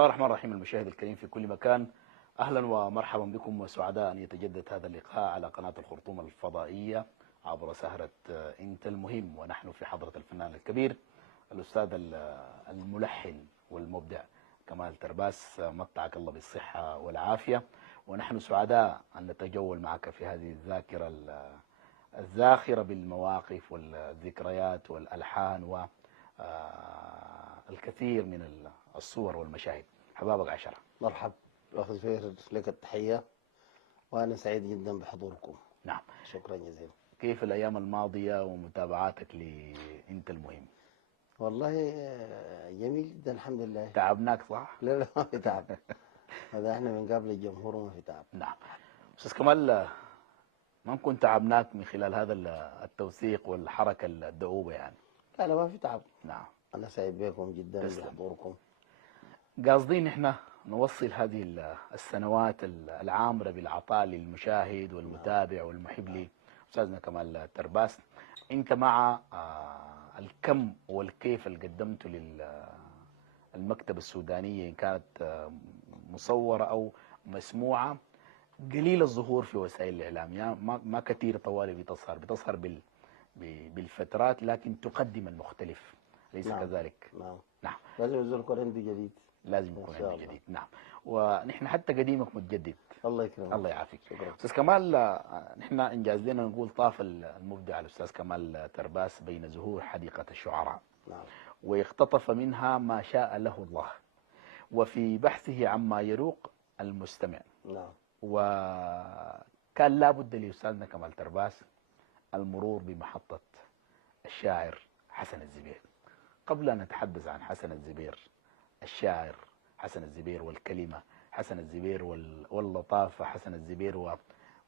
الله الرحمن الرحيم. المشاهد الكريم في كل مكان، أهلا ومرحبا بكم، وسعداء أن يتجدد هذا اللقاء على قناة الخرطوم الفضائية عبر سهرة أنت المهم، ونحن في حضرة الفنان الكبير الأستاذ الملحن والمبدع كمال ترباس، متعك الله بالصحة والعافية. ونحن سعداء أن نتجول معك في هذه الذاكرة الزاخرة بالمواقف والذكريات والألحان والكثير من الصور والمشاهد. حبابك عشرة. مرحب أخذ فير لك التحية، وأنا سعيد جدا بحضوركم. نعم، شكرا جزيلا. كيف الأيام الماضية ومتابعاتك لأنت المهم؟ والله جميل جدا الحمد لله. تعبناك صح؟ لا ما في تعب. هذا احنا بنقابل الجمهور وما في تعب. نعم. أستاذ كمال، ما نكون تعبناك من خلال هذا التوثيق والحركة الدؤوبة يعني؟ لا ما في تعب. نعم. أنا سعيد بكم جدا تسلم. بحضوركم. قاصدين احنا نوصل هذه السنوات العامرة بالعطاء للمشاهد والمتابع والمحب لي أستاذنا كمال ترباس. انت مع الكم والكيف اللي قدمته للمكتبة السودانية، إن كانت مصورة أو مسموعة، قليل الظهور في وسائل الإعلام، يعني ما كثير طوالي بتظهر بالفترات، لكن تقدم المختلف، أليس نعم. كذلك؟ نعم. نعم. لازم يذكر عندي جديد. لازم يكون عندي جديد. نعم. ونحن حتى قديمك متجدد. الله يكرمك. الله يعافيك. شكرا. استاذ كمال، نحن انجاز لنا نقول طاف المبدع الاستاذ كمال ترباس بين زهور حديقة الشعراء. نعم. واقتطف منها ما شاء له الله، وفي بحثه عما يروق المستمع. نعم. وكان لابد لاستاذنا كمال ترباس المرور بمحطة الشاعر حسن الزبير. قبل ان نتحدث عن حسن الزبير الشاعر، حسن الزبير والكلمة، حسن الزبير واللطافة، حسن الزبير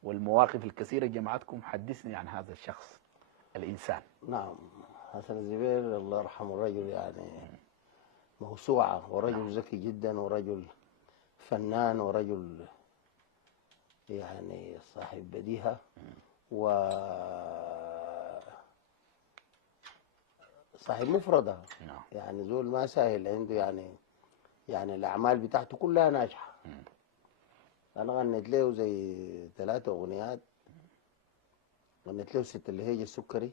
والمواقف الكثيرة جمعتكم، حدثني عن هذا الشخص الإنسان. نعم. حسن الزبير الله يرحمه، الرجل يعني موسوعة، ورجل ذكي جدا، ورجل فنان، ورجل يعني صاحب بديهة، و صاحب مفردة. يعني زول ما سهل عنده، يعني الأعمال بتاعته كلها ناجحة. أنا غنيت له زي 3 أغنيات. غنيت له ست اللهيج السكري،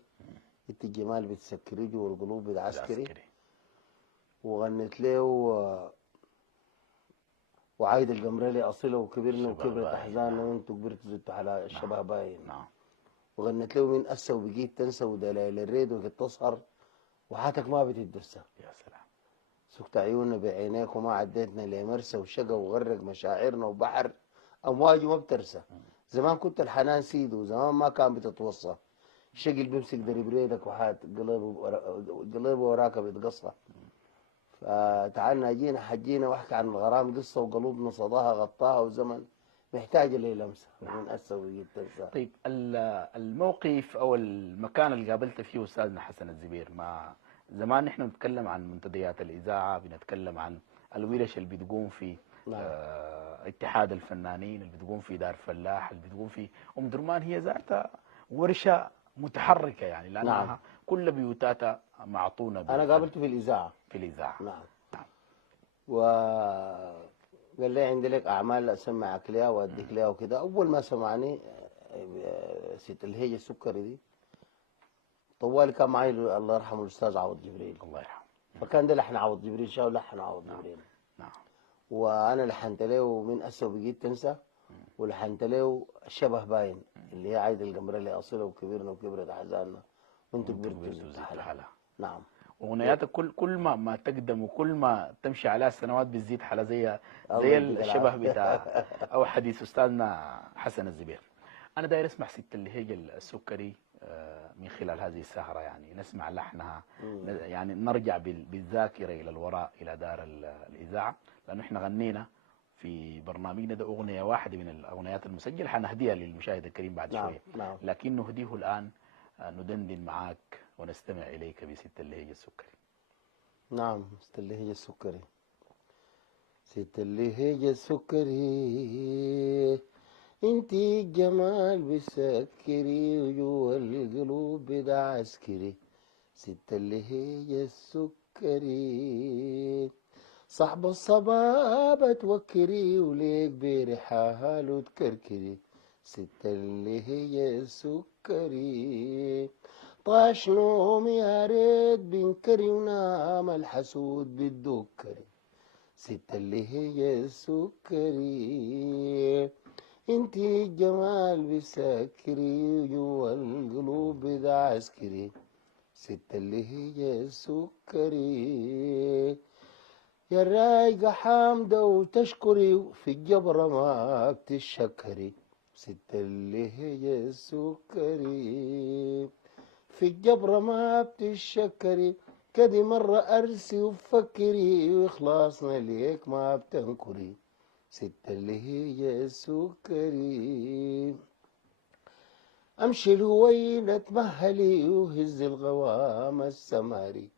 انت الجمال بتسكري والقلوب بتعسكري. وغنيت له وعايد القمرلي أصيلة، وكبرنا وكبرت أحزاننا، وانتوا كبرتوا زدتوا على الشبه باين. وغنيت له من أسى وبقيت تنسى، ودلائل الريد وقت تسهر، وحاتك ما بتتدسى. يا سلام. سكت عيوننا بعينيك، وما عديتنا لمرسى، وشقى وغرق مشاعرنا، وبحر أمواجه ما بترسى. زمان كنت الحنان سيده، وزمان ما كان بتتوصى. الشقل بيمسك درب ريدك، وحات قلبه وراك بيتقصى. فتعالنا جينا حجينا، واحكي عن الغرام قصة، وقلوبنا صداها غطاها، وزمن محتاج لي لمسة من أسى وبقيت تنسى. طيب، الموقف أو المكان اللي قابلت فيه أستاذنا حسن الزبير، ما زمان نحن نتكلم عن منتديات الإذاعة، بنتكلم عن الورش اللي بتقوم في اتحاد الفنانين، اللي بتقوم في دار فلاح، اللي بتقوم في درمان، هي ذاتها ورشة متحركة يعني، لأنها كل بيوتاتها معطونة. أنا قابلته في الإذاعة. في الإذاعة. نعم. وقال لي عندي لك أعمال أسمعك ليها وأديك ليها وكده. أول ما سمعني ست الهيجة السكري دي، طوالي كان معي الله يرحمه الأستاذ عوض جبريل. الله يرحمه. فكان ده لحن عوض جبريل، شاو لحن عوض جبريل. نعم. وأنا لحنت له من أسى وبقيت تنسى، ولحنت له الشبه باين، اللي هي عايد القمرلي أصيلة، وكبرنا وكبرت أحزاننا، وأنتوا كبرتوا زدتوا حالها. نعم. واغنياتك كل ما تقدم، وكل ما تمشي عليها السنوات بتزيد حالة زي الشبه بتاع او حديث استاذنا حسن الزبير. انا داير اسمع ست اللهيج السكري من خلال هذه السهرة، يعني نسمع لحنها، يعني نرجع بالذاكرة الى الوراء الى دار الإذاعة، لانه احنا غنينا في برنامجنا ده أغنية واحدة من الأغنيات المسجلة، حنهديها للمشاهد الكريم بعد شوية. لكن نهديه الآن، ندندن معاك ونستمع إليك بست اللهيج السكري. نعم. ست اللهيج السكري. ست اللهيج السكري، انتي الجمال بسكري، وجوا القلوب بدا عسكري. ست اللهيج السكري، صاحب الصبابة توكري وليك برحاله تكركري، ست اللي هي السكري. طاش نوم يا ريت بنكري ونام الحسود بالدكري، ست اللي هي السكري. انتي الجمال بسكري وجوا القلوب بدا عسكري، ست اللي هي السكري. يا رايقة حامدة وتشكري وفي الجبرة ما بتشكري، ست اللي هي السكري. في الجبرة ما بتشكري، كدي مرة أرسي وفكري وإخلاصنا ليك ما بتنكري، ست اللي هي السكري. أمشي الهوينة تمهلي وهز الغوام السماري،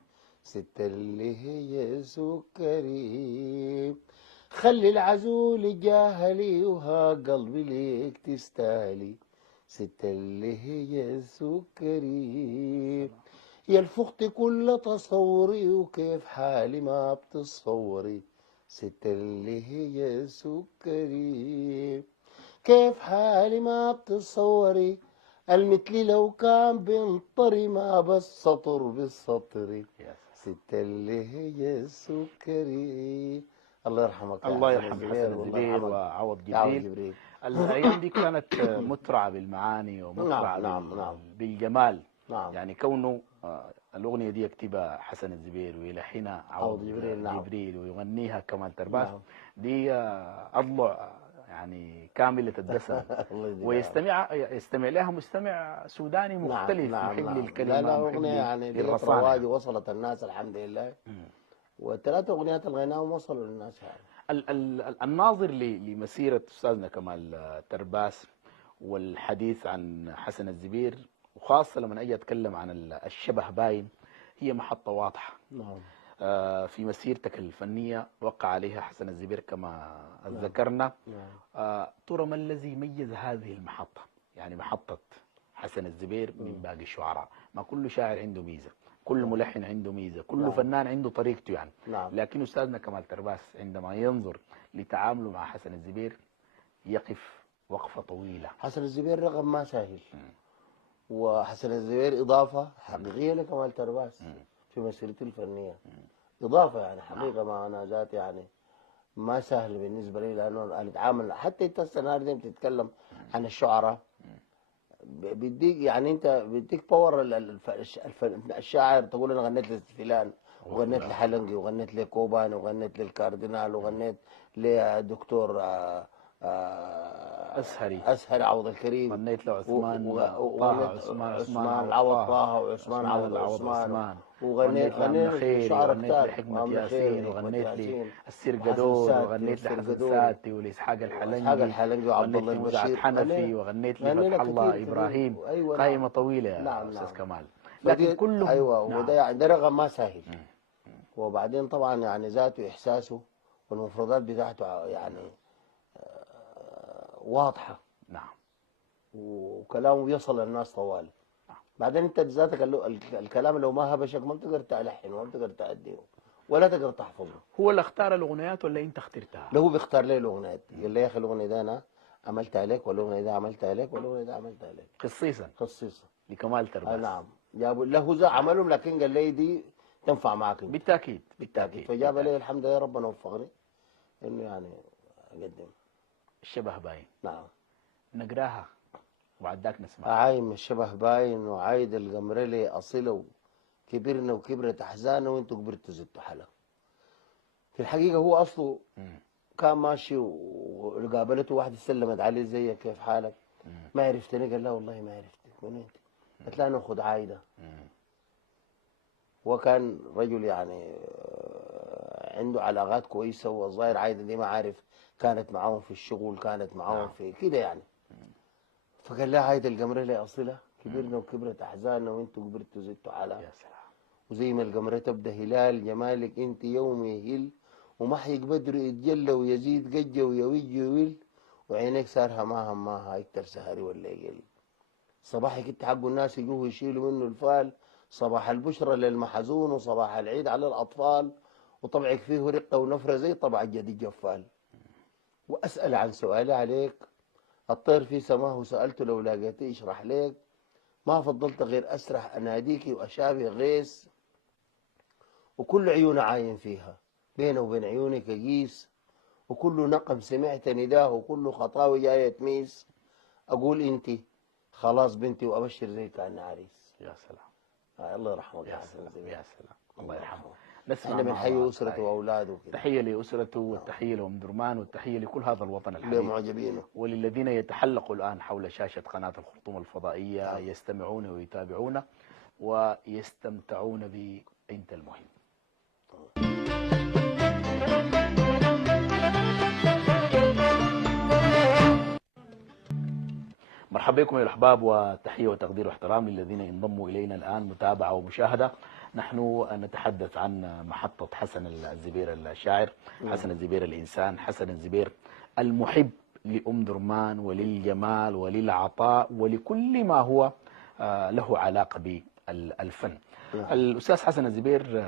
ست اللي هي سكري. خلي العزول جاهلي وها قلبي ليك تستاهلي، ست اللي هي سكري. يا الفخت كل تصوري وكيف حالي ما بتصوري، ست اللي هي سكري. كيف حالي ما بتصوري، المثلي لو كان بنطري ما بس سطر بالسطري، يا ست اللي هي السكري. الله يرحمك يا الله حسن يرحم حسن الزبير، والله الزبير يرحمك وعوض يا عم جبريل. جبريل. الأيام دي كانت مترعة بالمعاني نعم ومترعة نعم نعم بالجمال. نعم. يعني كونه الأغنية دي يكتبها حسن الزبير ويلحنها عوض عوض جبريل، نعم جبريل ويغنيها كمال ترباس، نعم. دي أضلع يعني كاملة الدسم. الله يديك العافية. ويستمع لها مستمع سوداني نعم مختلف، نعم محب نعم. لا لا، للكلمة، محب أغنية يعني لقيت للرصانة رواج يعني. ووصلت الناس الحمد لله، مم. والثلاث أغنيات اللي غناهم وصلوا للناس يعني. الناظر لمسيرة أستاذنا كمال ترباس والحديث عن حسن الزبير، وخاصة لما أجي أتكلم عن الشبه باين، هي محطة واضحة نعم في مسيرتك الفنية وقع عليها حسن الزبير كما نعم ذكرنا. نعم. ترى ما الذي ميز هذه المحطة، يعني محطة حسن الزبير من باقي الشعراء؟ ما كل شاعر عنده ميزة، كل نعم ملحن عنده ميزة، كل نعم فنان عنده طريقته يعني. نعم. لكن أستاذنا كمال ترباس عندما ينظر لتعامله مع حسن الزبير يقف وقفة طويلة. حسن الزبير رقم ما سهل، وحسن الزبير إضافة حقيقية لكمال ترباس في مسيرته الفنية. إضافة يعني حقيقة، ما أنا ذات يعني ما سهل بالنسبة لي، لأنه أنا أتعامل حتى أنت السنة دي بتتكلم عن الشعراء، بيديك يعني أنت بيديك باور. الشاعر تقول أنا غنيت لفلان وغنيت لحلنجي وغنيت لكوباني وغنيت للكاردينال وغنيت لدكتور أسهري عوض الكريم، غنيت له عثمان طه وغنيت عثمان عثمان عوض عوض طه، طه وعثمان عثمان عوض العوض عثمان، عثمان، وغنيت وغنيت لأمن خيري، شعراء وغنيت كتار، لحكمة وأمن خير ياسين، وحكمة وغنيت ياسين للسير وحسن قدور، ساتي وغنيت والسير لحسن قدور ساتي ولإسحاق واسحاق الحلنجي، الحلنجي وعبد وغنيت الله لمسعد البشير. حنفي، وغنيت غنينا لفتح الله كتير كتير. إبراهيم. ايوه نعم. قائمة طويلة يا نعم أستاذ نعم. كمال، لكن فدي كلهم ايوه، نعم. وده ده رقم ما سهل. وبعدين طبعا يعني ذاته احساسه والمفردات بتاعته يعني واضحه، نعم وكلامه بيصل للناس طوال. بعدين انت ذاتك الكلام لو ما هبشك ما بتقدر تلحن وما بتقدر تأديه ولا تقدر تحفظه. هو اللي اختار الأغنيات ولا أنت اخترتها؟ لو هو بيختار لي الاغنيات، قال لي يا اخي الاغنيه دي انا عملتها لك، والاغنيه دي عملتها لك، والاغنيه دي عملتها لك خصيصا خصيصه. لكمال ترباس. نعم. جابوا له ذا عملهم، لكن قال لي دي تنفع معك انت. بالتأكيد بالتاكيد. بالتأكيد فجاب لي بالتأكيد. الحمد لله، ربنا وفقني انه يعني اقدم. الشبه باين نعم. نقراها وبعد ذاك نسمع. عايم الشبه باين وعايد القمرلي اصله، كبرنا وكبرت احزاننا وانتوا كبرتوا زدتوا حلا. في الحقيقه هو اصله كان ماشي وقابلته واحده سلمت عليه زيك كيف حالك؟ ما عرفتني؟ قال لا والله ما عرفتك، من انت؟ قلت له انا اخذ عايده. وكان رجل يعني عنده علاقات كويسه، والظاهر عايده دي ما عارف كانت معاهم في الشغل، كانت معاهم في كده يعني. فقال لها عايده القمرلي اصله، كبرنا وكبرت احزاننا وانتوا كبرتوا زدتوا على. يا سلام. وزي ما القمرة تبدا هلال جمالك انت يوم يهل، ومحيق بدر يتجلى ويزيد قجة ويوج ويول، وعينيك سارها ما هماها يكتر سهري ولا يقل. صباحك انت حقه الناس يجوه يشيلوا منه الفال، صباح البشرى للمحزون وصباح العيد على الاطفال، وطبعك فيه رقة ونفرة زي طبع الجدي الجفال. وأسأل عن سؤالي عليك، الطير في سماه وسألته لو لاقيتي يشرح ليك، ما فضلت غير أسرح أناديكي وأشابه غيس، وكل عيون عاين فيها بينه وبين عيونك قيس، وكل نقم سمعت نداه وكل خطاوي جاية تميس، أقول أنتي خلاص بنتي وأبشر زي كأن عريس. يا سلام. الله يرحمه يا حسن سلام الزبير. يا سلام. الله يرحمه. نسمع احنا مع بنحيي بعض أسرته هاي. وأولاده كده تحية لأسرته والتحية لأم درمان والتحية لكل هذا الوطن الحبيب، لمعجبينه. وللذين يتحلقوا الآن حول شاشة قناة الخرطوم الفضائية نعم. يستمعون ويتابعون ويستمتعون بأنت المهم. مرحبا بكم يا الأحباب، وتحية وتقدير واحترام للذين ينضموا إلينا الآن متابعة ومشاهدة. نحن نتحدث عن محطة حسن الزبير الشاعر، حسن الزبير الإنسان، حسن الزبير المحب لأم درمان وللجمال وللعطاء ولكل ما هو له علاقة بالفن. نعم. الأستاذ حسن الزبير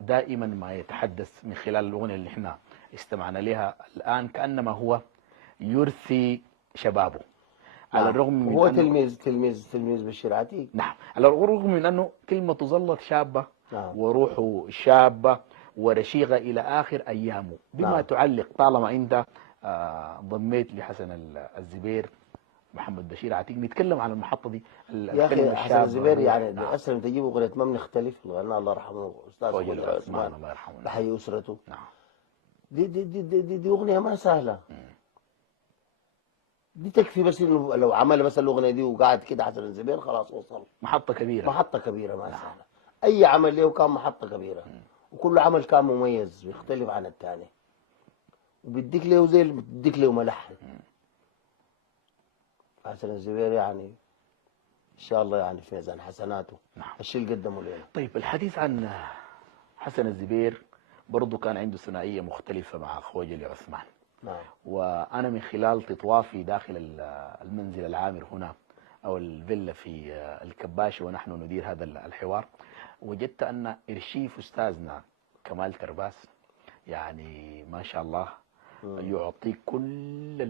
دائما ما يتحدث من خلال الأغنية اللي احنا استمعنا لها الآن كأنما هو يرثي شبابه. على الرغم من هو أنه تلميذ بشير عتيق. نعم، على الرغم من أنه كلمته ظلت شابة نعم. وروحه شابة ورشيقة إلى آخر أيامه. بما نعم. تعلق طالما أنت ضميت لحسن الزبير محمد بشير عتيق، نتكلم عن المحطة دي يا أخي الكلمة حسن الشابة الزبير الروح. يعني نعم. أسلم تجيب أغنية ما بنختلف الغناء الله يرحمه أستاذ خوجة خوجة العثمان عثمان، الله يرحمه. نعم. بحيي أسرته. نعم. دي أغنية ما سهلة. دي تكفي بس إنه لو عمل مثلا الأغنية دي وقعد كده حسن الزبير خلاص وصل محطة كبيرة. محطة كبيرة ما سهلة. أي عمل له كان محطة كبيرة، وكل عمل كان مميز بيختلف عن الثاني، وبيديك له زي اللي بتديك له ملحن. حسن الزبير يعني إن شاء الله يعني في ميزان حسناته. نعم. الشيء اللي قدمه لنا. طيب الحديث عن حسن الزبير برضه كان عنده ثنائية مختلفة مع خوجة عثمان. نعم. وأنا من خلال تطوافي داخل المنزل العامر هنا أو الفيلا في الكباشي ونحن ندير هذا الحوار، وجدت أن إرشيف أستاذنا كمال ترباس يعني ما شاء الله يعطيك كل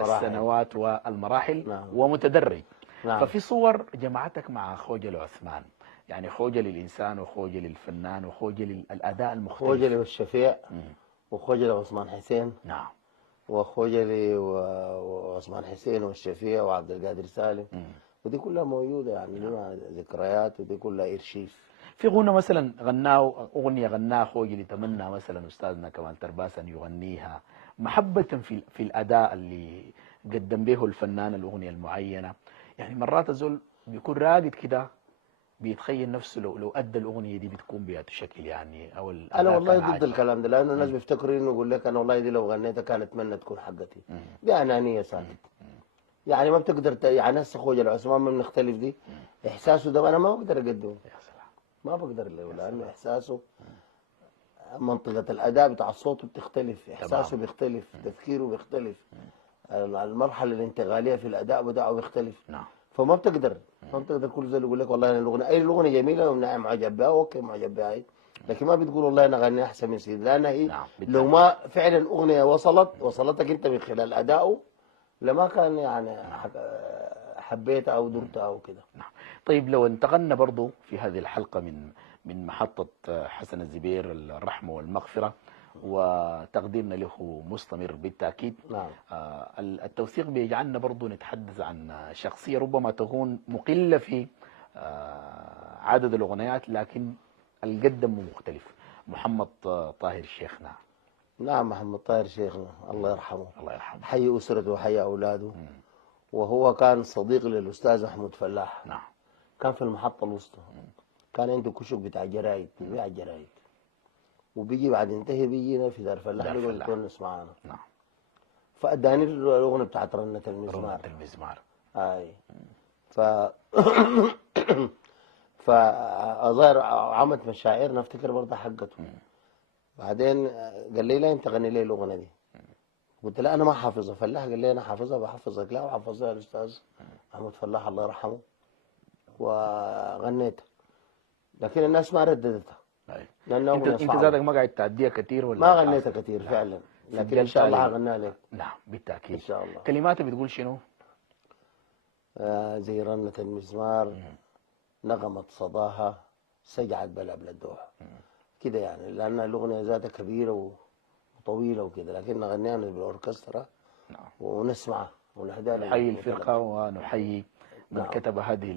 السنوات والمراحل. نعم. ومتدرج. نعم. ففي صور جمعتك مع خوجة العثمان، يعني خوجة للإنسان وخوجة للفنان وخوجة للأداء المختلف. خوجة والشفيع وخوجة وعثمان حسين. نعم. وخوجلي وعثمان حسين والشفيع وعبد القادر سالم. ودي كلها موجودة يعني لنا ذكريات، ودي كلها إرشيف. في غنى مثلا غناه أغنية غناها خوجلي تمنى مثلا أستاذنا كمال ترباس أن يغنيها محبة في الأداء اللي قدم به الفنان الأغنية المعينة. يعني مرات الزول بيكون راقد كده بيتخيل نفسه لو أدى الأغنية دي بتكون بهذا الشكل يعني أو أنا والله ضد عاجبه. الكلام ده، لأنه الناس بيفتكروا إنه يقول لك أنا والله دي لو غنيتها كانت أتمنى تكون حقتي. دي أنانية ساكت. يعني ما بتقدر يعني هسه خوجة العثمان ما بنختلف دي إحساسه ده أنا ما بقدر أقدمه. يا سلام. ما بقدر له، لأنه إحساسه منطقة الأداء بتاع الصوت بتختلف، إحساسه بيختلف، تفكيره بيختلف، المرحلة الانتقالية في الأداء بتاعه بيختلف. نعم. فما بتقدر كل زول يقول لك والله انا الاغنيه اي الاغنيه جميله ونعم معجب بها اوكي معجب بها هي، لكن ما بتقول والله انا غني احسن من سيدي، لان هي نعم. لو ما فعلا الاغنيه وصلتك انت من خلال ادائه لما كان يعني حبيتها او درتها او كده. نعم. طيب لو انتقلنا برضو في هذه الحلقة من محطة حسن الزبير الرحمة والمغفرة وتقديرنا له مستمر بالتأكيد. نعم. التوثيق بيجعلنا برضو نتحدث عن شخصية ربما تكون مقلة في عدد الأغنيات لكن القدم مختلف. محمد طاهر شيخنا. نعم. محمد طاهر شيخنا الله يرحمه. الله يرحمه. حي أسرته وحي أولاده. وهو كان صديق للأستاذ محمود فلاح. نعم. كان في المحطة الوسطى. كان عنده كشك بتاع جرايد، بيبيع الجرايد، وبيجي بعد ينتهي بيجينا في دار فلاح يقعد يتونس معانا. نعم. فأداني الأغنية بتاعت رنة المزمار. رنة المزمار. أي. فأظهر عمت مشاعرنا افتكر برضه حقته. بعدين قال لي لا أنت غني لي الأغنية دي. قلت له أنا ما حافظها. فلاح قال لي أنا حافظها بحفظك. لا وحفظها الأستاذ محمود فلاح الله يرحمه وغنيتها، لكن الناس ما رددتها. أي. لأنه انت أغنية انت صعبة. ذاتك ما قاعد تأديها كتير ولا ما غنيتها كثير لا. فعلا، لكن سجلت إن شاء الله عليه. حغنيها لك نعم بالتأكيد. إن شاء الله. كلماتها بتقول شنو؟ زي رنة المزمار، نغمة صداها، سجعت بلبل الدوح، كده يعني، لأن الأغنية ذاتها كبيرة وطويلة وكده، لكن نغنيها بالأوركسترا نعم. ونسمعها ونهدأ نحيي الفرقة ونحيي من نعم. كتب هذه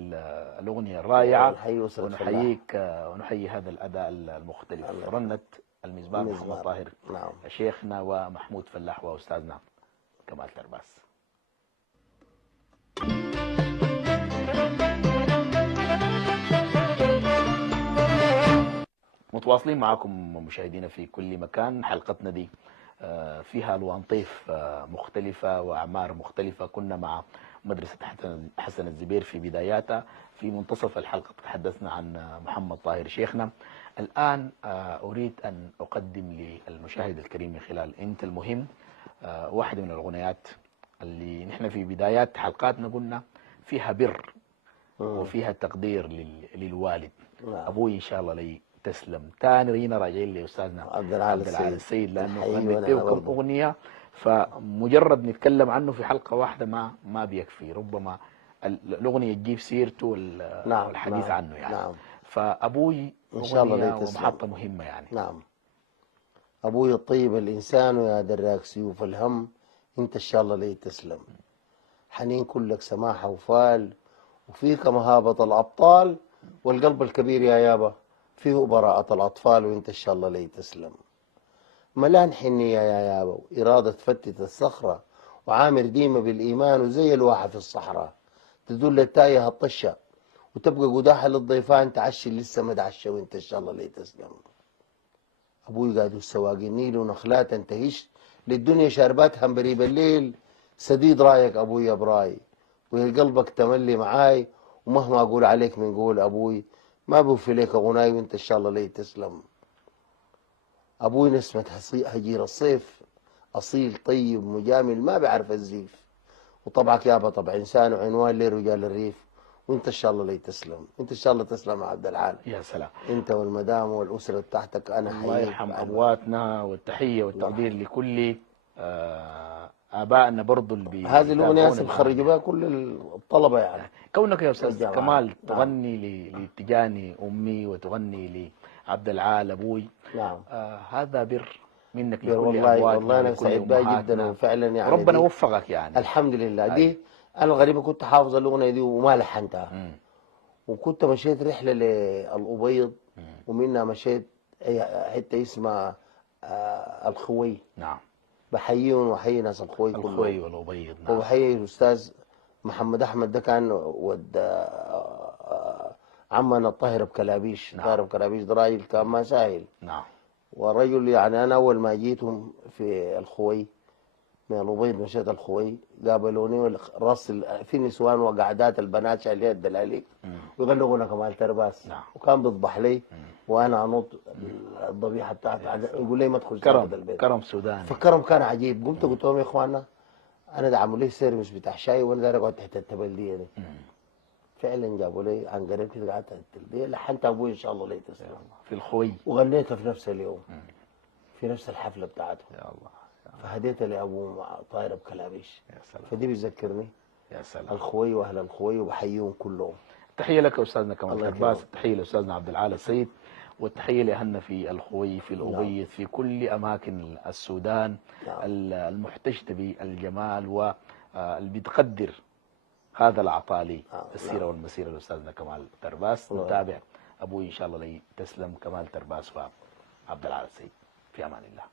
الأغنية الرائعة، ونحيي أسرة فلاح. ونحييك ونحيي هذا الأداء المختلف. الله رنة المزمار محمد طاهر نعم. شيخنا ومحمود فلاح وأستاذنا كمال ترباس. متواصلين معكم مشاهدينا في كل مكان. حلقتنا دي فيها ألوان طيف مختلفة وأعمار مختلفة. كنا مع مدرسة حسن الزبير في بداياتها. في منتصف الحلقة تحدثنا عن محمد طاهر شيخنا. الآن أريد أن أقدم للمشاهد الكريم من خلال أنت المهم واحدة من الأغنيات اللي نحن في بدايات حلقاتنا قلنا فيها بر وفيها تقدير للوالد. نعم. أبوي إن شاء الله لي تسلم. تاني رينا راجعين لأستاذنا عبد العال السيد، لأنه الحقيقي غنيت وأنا له كم برضه. أغنية، فمجرد نتكلم عنه في حلقة واحدة ما بيكفي. ربما الأغنية تجيب سيرته نعم. والحديث نعم. عنه يعني. نعم. فأبوي إن شاء الله أغنية لي تسلم. ومحطة مهمة يعني. نعم. أبوي الطيب الإنسان يا دراك سيوف الهم، أنت إن شاء الله لي تسلم. حنين كلك سماحة وفال، وفيك مهابة الأبطال، والقلب الكبير يا يابا فيه براءة الأطفال، وأنت إن شاء الله لي تسلم. ملان حنية يا يابا، وإرادة تفتت الصخرة، وعامر ديمة بالإيمان، وزي الواحة في الصحراء تدل التايه الطشة، وتبقى قداحة للضيفان تعشي لسه ما دعشة، وأنت إن شاء الله لي تسلم. أبوي قادوا السواق النيل ونخلات انتهش للدنيا شارباتها بريب الليل، سديد رايك أبوي يا براي، وهي قلبك تملي معاي، ومهما أقول عليك من قول أبوي ما بوفي لك غناي، وأنت إن شاء الله لي تسلم. أبوي نسمة هجير الصيف، أصيل طيب مجامل ما بيعرف الزيف، وطبعك يابا طبع إنسان وعنوان لرجال الريف، وأنت إن شاء الله لي تسلم. أنت إن شاء الله تسلم يا عبد العال. يا سلام. أنت والمدام والأسرة بتاعتك أنا الله حييك يرحم بعد. أمواتنا، والتحية والتقدير لكل آبائنا برضو اللي هذه الأغنية بيتابعونا بخرجوا بها كل الطلبة يعني. كونك يا أستاذ والجماعة. كمال نعم. تغني لتجاني أمي وتغني لعبد العال أبوي، نعم. هذا بر منك لكل والله أبواتنا أنا ولكل سعيد بها جدا، أمهاتنا، وفعلا يعني وربنا دي وفقك يعني. الحمد لله. أي. دي أنا الغريبة كنت حافظ الأغنية دي وما لحنتها، وكنت مشيت رحلة للأبيض، ومنها مشيت حتة اسمها الخوي. نعم. بحييهم وحيي ناس الخوي كلهم. الخوي والأبيض. نعم. وبحيي الأستاذ محمد أحمد، ده كان ود عمنا الطاهر بكلابيش. نعم. طاهر بكلابيش ده راجل كان ما سهل، نعم. ورجل يعني. أنا أول ما جيتهم في الخوي من الأبيض مشيت الخوي، قابلوني راس في نسوان وقعدات البنات شايلين الدلاليك ويغنوا غنى كمال ترباس. نعم. وكان بيضبح لي وانا انط الضبيحه بتاعته، يقول لي ما تخش كرم البيت. كرم سوداني. فكرم كان عجيب. قلت لهم يا اخوانا انا ده عملوا لي سيرفيس بتاع شاي، وانا داير اقعد تحت التبلديه دي. فعلا جابوا لي عن قريب كده، قعدت تحت التبلديه لحنت ابوي ان شاء الله لي تسلم في الخوي، وغنيتها في نفس اليوم في نفس الحفله بتاعتهم. يا الله. فهديتها لابو طاهر بكلابيش. يا سلام. فدي بتذكرني يا سلام. الخوي واهل الخوي، وبحييهم كلهم. تحية لك أستاذنا كمال الله ترباس، يكرمك. التحية لأستاذنا عبد العال السيد، والتحية لأهلنا في الخوي، في نعم. الأبيض، في كل أماكن السودان نعم. المحتجة بالجمال واللي بتقدر هذا العطاء لي السيرة نعم. والمسيرة لأستاذنا كمال ترباس. الله نتابع أبوي إن شاء الله لي تسلم كمال ترباس وعبد العال السيد. في أمان الله.